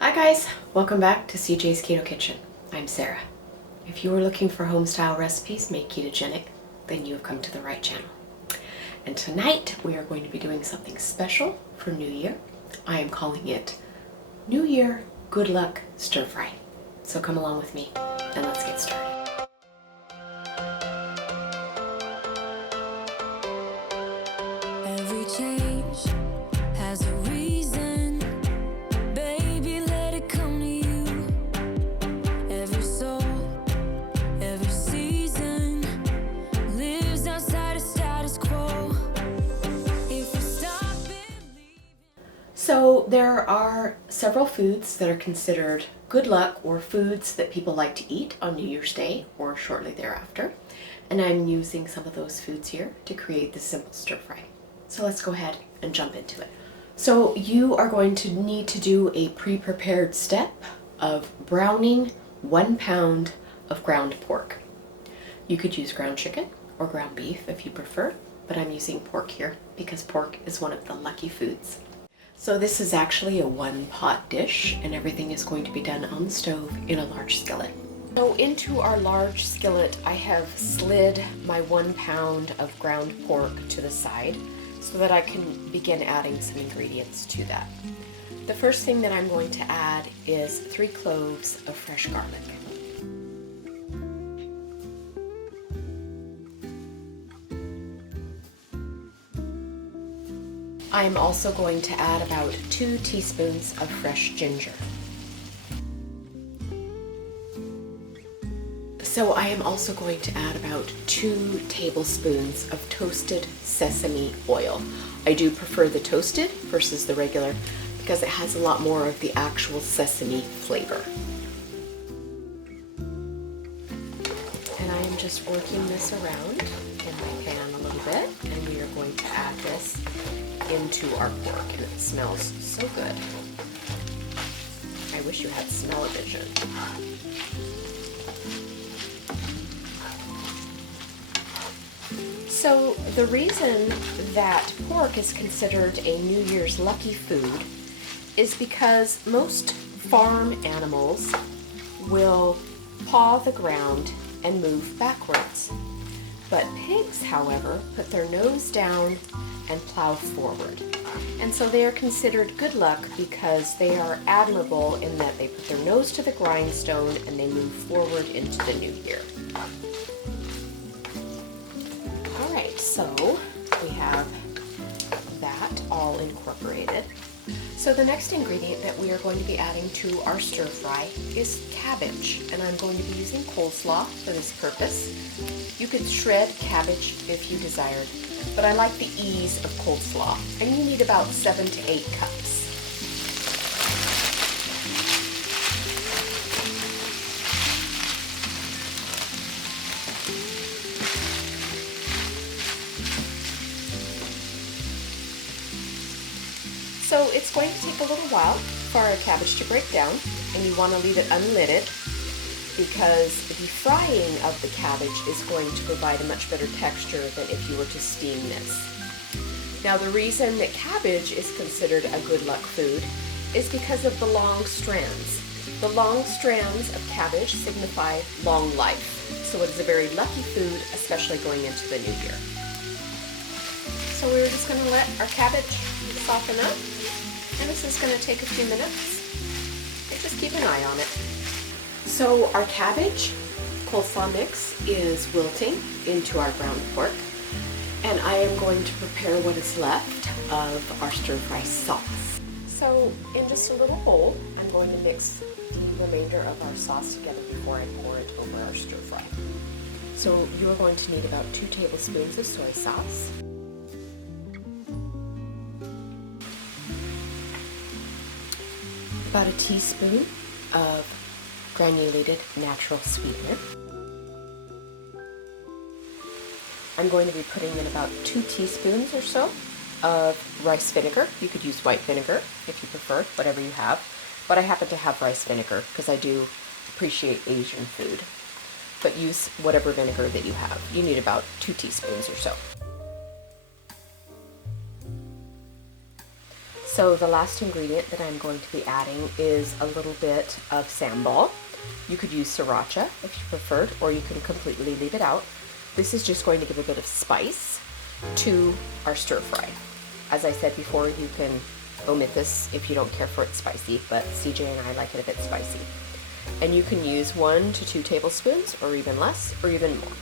Hi guys, welcome back to CJ's Keto Kitchen. I'm Sarah. If you are looking for home-style recipes made ketogenic, then you have come to the right channel. And tonight we are going to be doing something special for New Year. I am calling it New Year Good Luck Stir Fry. So come along with me and let's get started. Every change has a reason, baby, let it come to you. Every soul, every season lives outside of status quo. If we stop believing. So there are several foods that are considered good luck or foods that people like to eat on New Year's Day or shortly thereafter. And I'm using some of those foods here to create this simple stir fry. So let's go ahead and jump into it. So you are going to need to do a pre-prepared step of browning 1 pound of ground pork. You could use ground chicken or ground beef if you prefer, but I'm using pork here because pork is one of the lucky foods. So this is actually a 1-pot dish and everything is going to be done on the stove in a large skillet. So into our large skillet, I have slid my 1 pound of ground pork to the side so that I can begin adding some ingredients to that. The first thing that I'm going to add is 3 cloves of fresh garlic. I am also going to add about 2 teaspoons of fresh ginger. So I am also going to add about 2 tablespoons of toasted sesame oil. I do prefer the toasted versus the regular because it has a lot more of the actual sesame flavor. And I am just working this around in my pan a little bit, and we are going to add this into our pork, and it smells so good. I wish you had smell-o-vision. So the reason that pork is considered a New Year's lucky food is because most farm animals will paw the ground and move backwards. But pigs, however, put their nose down and plow forward. And so they are considered good luck because they are admirable in that they put their nose to the grindstone and they move forward into the new year. Alright, so we have that all incorporated. So the next ingredient that we are going to be adding to our stir fry is cabbage, and I'm going to be using coleslaw for this purpose. You could shred cabbage if you desired, but I like the ease of coleslaw, and you need about 7 to 8 cups. So it's going to take a little while for our cabbage to break down, and you want to leave it unlidded because the frying of the cabbage is going to provide a much better texture than if you were to steam this. Now the reason that cabbage is considered a good luck food is because of the long strands. The long strands of cabbage signify long life, so it is a very lucky food, especially going into the new year. So we're just going to let our cabbage soften up, and this is going to take a few minutes. Just keep an eye on it. So our cabbage coleslaw mix is wilting into our ground pork, and I am going to prepare what is left of our stir fry sauce. So in just a little bowl, I'm going to mix the remainder of our sauce together before I pour it over our stir fry. So you are going to need about 2 tablespoons of soy sauce, about a teaspoon of granulated natural sweetener. I'm going to be putting in about 2 teaspoons or so of rice vinegar. You could use white vinegar if you prefer, whatever you have. But I happen to have rice vinegar because I do appreciate Asian food. But use whatever vinegar that you have. You need about 2 teaspoons or so. So the last ingredient that I'm going to be adding is a little bit of sambal. You could use sriracha if you preferred, or you can completely leave it out. This is just going to give a bit of spice to our stir fry. As I said before, you can omit this if you don't care for it spicy, but CJ and I like it a bit spicy. And you can use 1 to 2 tablespoons, or even less, or even more.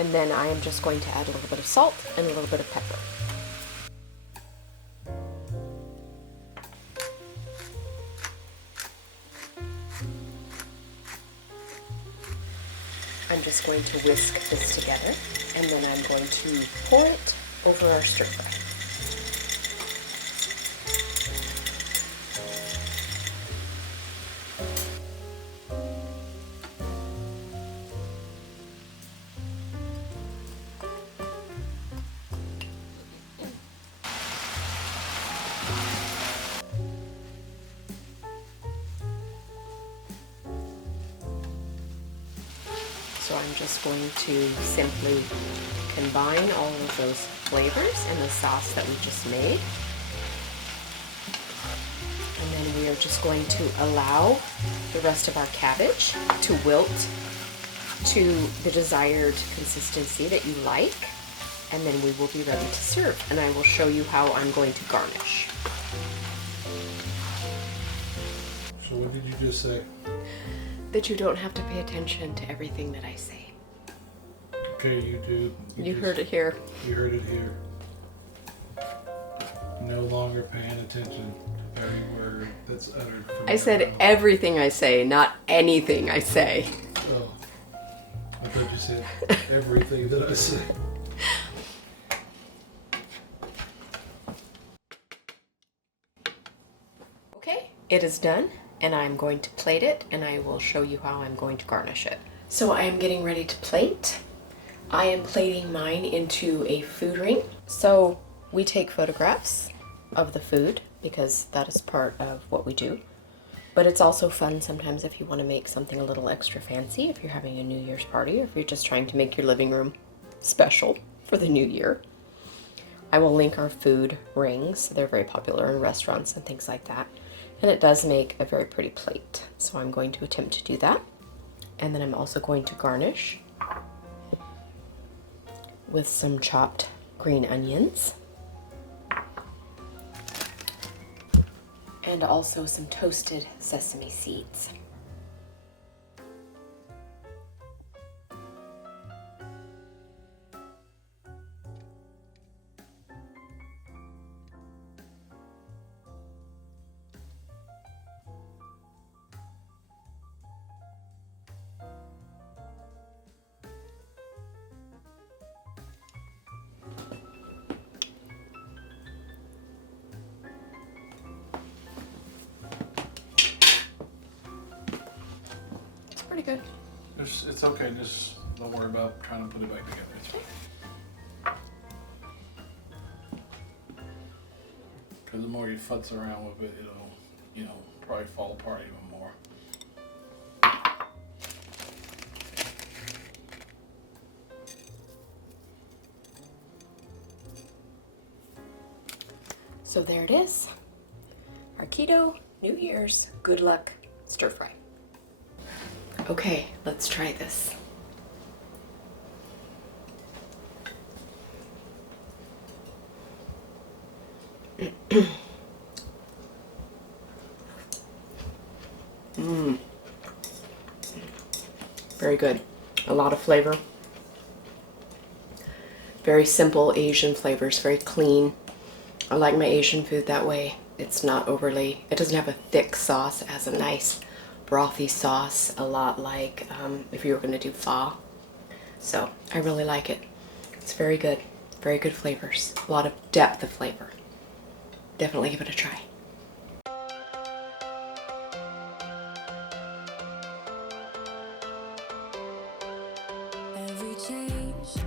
And then I am just going to add a little bit of salt and a little bit of pepper. I'm just going to whisk this together, and then I'm going to pour it over our stir fry. So I'm just going to simply combine all of those flavors in the sauce that we just made. And then we are just going to allow the rest of our cabbage to wilt to the desired consistency that you like. And then we will be ready to serve. And I will show you how I'm going to garnish. So what did you just say? That you don't have to pay attention to everything that I say. Okay, YouTube. You heard it here. You heard it here. No longer paying attention to every word that's uttered from I said your mouth. everything I say, not anything I say. Oh. I thought you said everything that I say. Okay, it is done, and I'm going to plate it, and I will show you how I'm going to garnish it. So I am getting ready to plate. I am plating mine into a food ring. So we take photographs of the food because that is part of what we do. But it's also fun sometimes if you want to make something a little extra fancy, if you're having a New Year's party, or if you're just trying to make your living room special for the new year. I will link our food rings. They're very popular in restaurants and things like that. And it does make a very pretty plate. So I'm going to attempt to do that. And then I'm also going to garnish with some chopped green onions. And also some toasted sesame seeds. Pretty good. It's okay, just don't worry about trying to put it back together. It's fine. Because the more you futz around with it, it'll, probably fall apart even more. So there it is. Our keto New Year's good luck stir fry. Okay, let's try this. Very good. A lot of flavor. Very simple Asian flavors, very clean. I like my Asian food that way. It's not overly, it doesn't have a thick sauce. It has a nice brothy sauce, a lot like if you were going to do pho. So I really like it. It's very good flavors, a lot of depth of flavor. Definitely give it a try. Every change